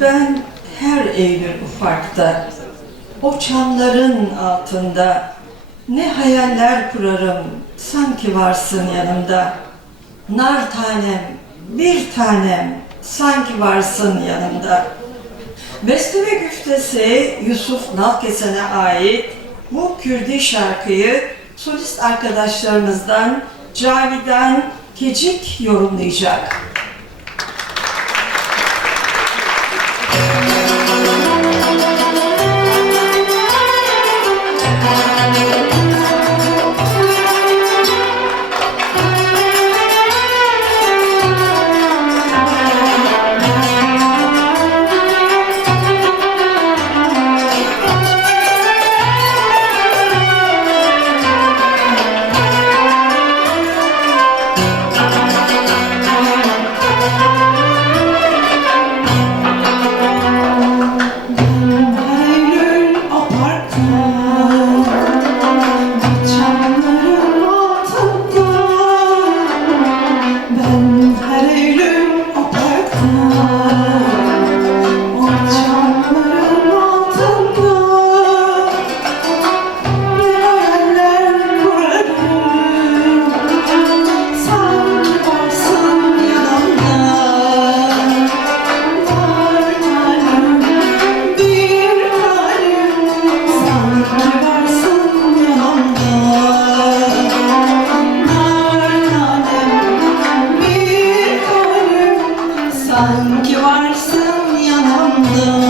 Ben her Eylül ufakta, o çamların altında ne hayaller kurarım, sanki varsın yanımda. Nar tanem, bir tanem, sanki varsın yanımda. Beste ve güftesi Yusuf Nalkesen'e ait bu Kürdi şarkıyı solist arkadaşlarımızdan Cavidan Kecik yorumlayacak. Sanki varsın yanımda.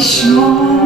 sure.